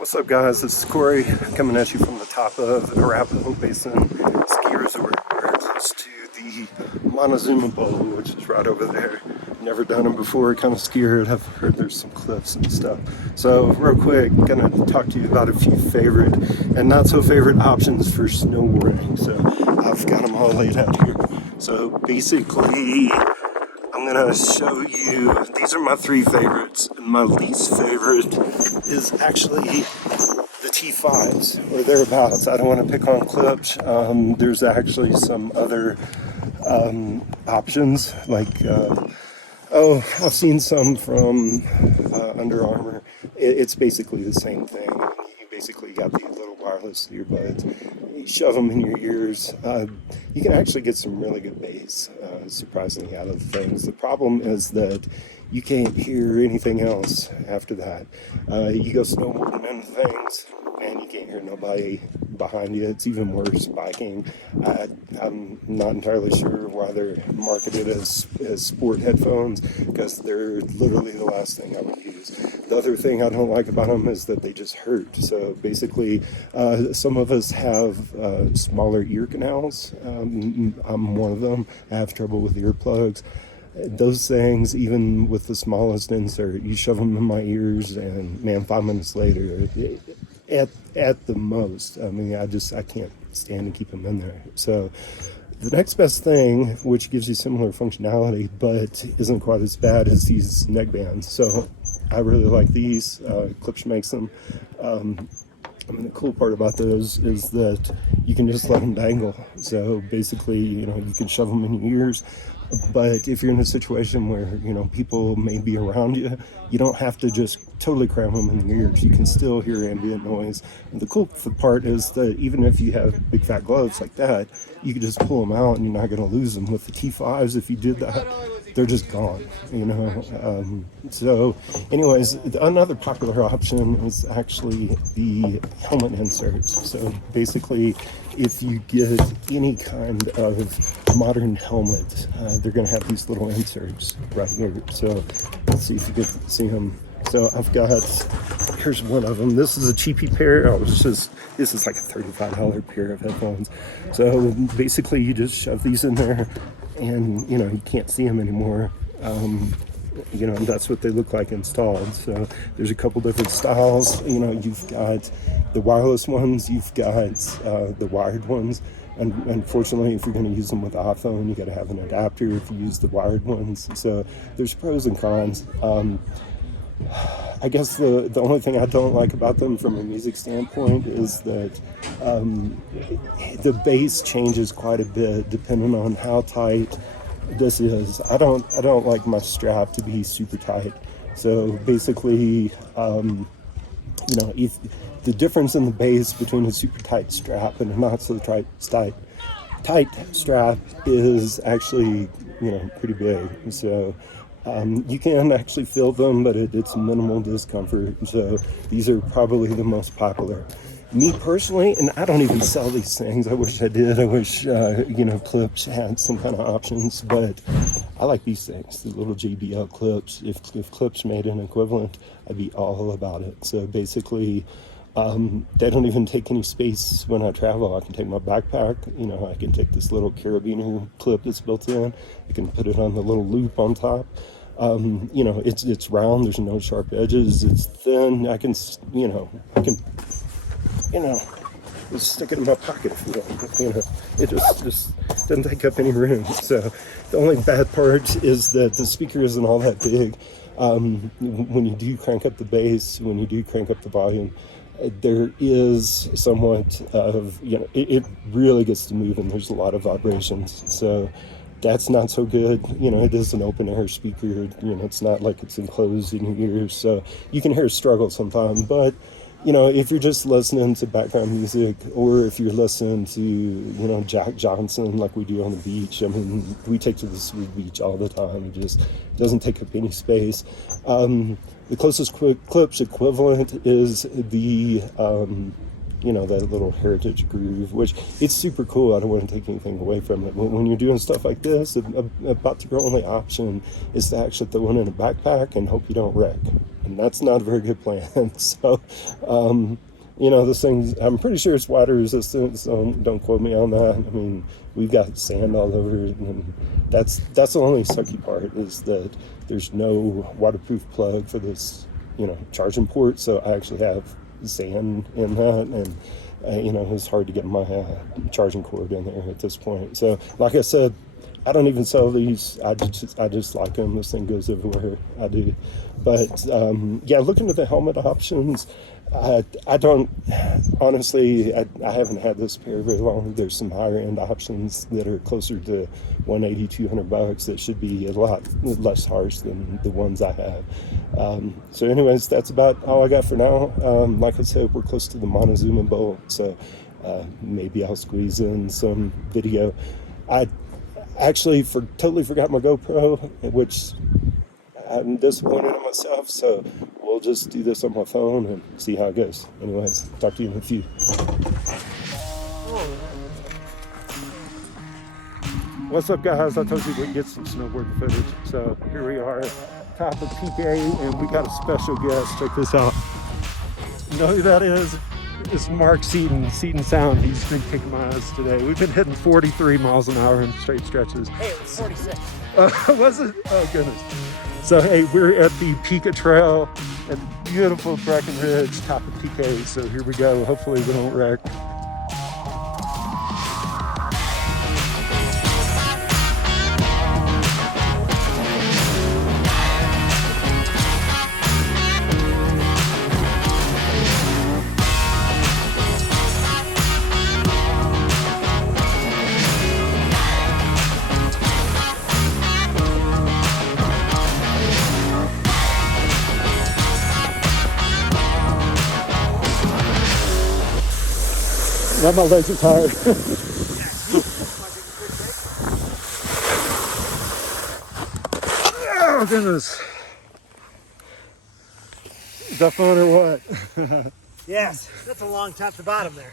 What's up, guys? This is Cory coming at you from the top of Arapahoe Basin Ski Resort. We're close to the Montezuma Bowl, which is right over there. Never done them before, kind of scared. I've heard there's some cliffs and stuff. So real quick, gonna talk to you about a few favorite and not so favorite options for snowboarding. So I've got them all laid out here. So basically, I'm gonna show you, these are my three favorites. My least favorite is actually the T5s or thereabouts. I don't want to pick on Clips. There's actually some other options like I've seen some from Under Armour. It's basically the same thing. You basically got these little wireless earbuds. You shove them in your ears. You can actually get some really good bass, surprisingly, out of the things. The problem is that you can't hear anything else after that. You go snowboarding into things, and you can't hear nobody behind you. It's even worse biking. I'm not entirely sure why they're marketed as sport headphones, because they're literally the last thing I would use. The other thing I don't like about them is that they just hurt. So basically, some of us have smaller ear canals. I'm one of them. I have trouble with earplugs. Those things, even with the smallest insert, you shove them in my ears, and man, 5 minutes later, at the most, I mean, I can't stand to keep them in there. So the next best thing, which gives you similar functionality but isn't quite as bad, is these neck bands. So I really like these. Clips makes them. I mean, the cool part about those is that you can just let them dangle. So basically, you can shove them in your ears. But if you're in a situation where, people may be around you, you don't have to just totally cram them in your ears. You can still hear ambient noise. And the cool part is that even if you have big fat gloves like that, you can just pull them out and you're not going to lose them. With the T5s, if you did that, they're just gone, So anyways, another popular option is actually the helmet inserts. So basically, if you get any kind of modern helmet, they're going to have these little inserts right here. So let's see if you can see them. So here's one of them. This is a cheapy pair. This is like a $35 pair of headphones. So basically, you just shove these in there, and you can't see them anymore. And that's what they look like installed. So there's a couple different styles. You've got the wireless ones, you've got the wired ones, and unfortunately, if you're going to use them with an iPhone, you got to have an adapter if you use the wired ones. So there's pros and cons. I guess the only thing I don't like about them from a music standpoint is that the bass changes quite a bit depending on how tight this is. I don't like my strap to be super tight. So basically, if the difference in the bass between a super tight strap and a not so tight strap is actually pretty big. So you can actually feel them, but it's minimal discomfort. So these are probably the most popular. Me personally, and I don't even sell these things. I wish I did. I wish, Clips had some kind of options, but I like these things, the little Jbl Clips. If Clips made an equivalent, I'd be all about it. So basically, they don't even take any space when I travel. I can take my backpack, I can take this little carabiner clip that's built in. I can put it on the little loop on top. It's round, there's no sharp edges, it's thin. I can just stick it in my pocket if you want. It just doesn't take up any room. So the only bad part is that the speaker isn't all that big. When you do crank up the bass, when you do crank up the volume, there is somewhat of, it really gets to move, and there's a lot of vibrations. So that's not so good. It is an open air speaker. It's not like it's enclosed in your ears. So you can hear a struggle sometimes, but if you're just listening to background music, or if you're listening to, Jack Johnson like we do on the beach. I mean, we take to the Sweet Beach all the time. It just doesn't take up any space. The closest Clips equivalent is the you know, that little heritage groove, which it's super cool. I don't want to take anything away from it. When you're doing stuff like this, about your only option is to actually throw it in a backpack and hope you don't wreck. And that's not a very good plan. So, you know, this thing, I'm pretty sure it's water resistant, so don't quote me on that. I mean, we've got sand all over it, and that's the only sucky part, is that there's no waterproof plug for this, you know, charging port. So I actually have sand in that, and you know, it's hard to get my charging cord in there at this point. So like I said, I don't even sell these. I just like them. This thing goes everywhere. I do. But yeah, looking at the helmet options, I don't, honestly, I haven't had this pair very long. There's some higher end options that are closer to 180, 200 bucks that should be a lot less harsh than the ones I have. So anyways, that's about all I got for now. Like I said, we're close to the Montezuma Bowl, so maybe I'll squeeze in some video. I actually totally forgot my GoPro, which I'm disappointed in myself, so we'll just do this on my phone and see how it goes. Anyways, talk to you in a few. What's up, guys? I told you we'd get some snowboard footage, so here we are, top of PK, and we got a special guest. Check this out. You know who that is? It's Mark Seaton Sound. He's been kicking my ass today. We've been hitting 43 miles an hour in straight stretches. Hey, it was 46. Was it? Oh, goodness. So, hey, we're at the Pika Trail at beautiful Breckenridge, top of PK. So here we go. Hopefully we don't wreck. Now my legs are tired. Oh, goodness. Is that fun or what? Yes, that's a long top to bottom there.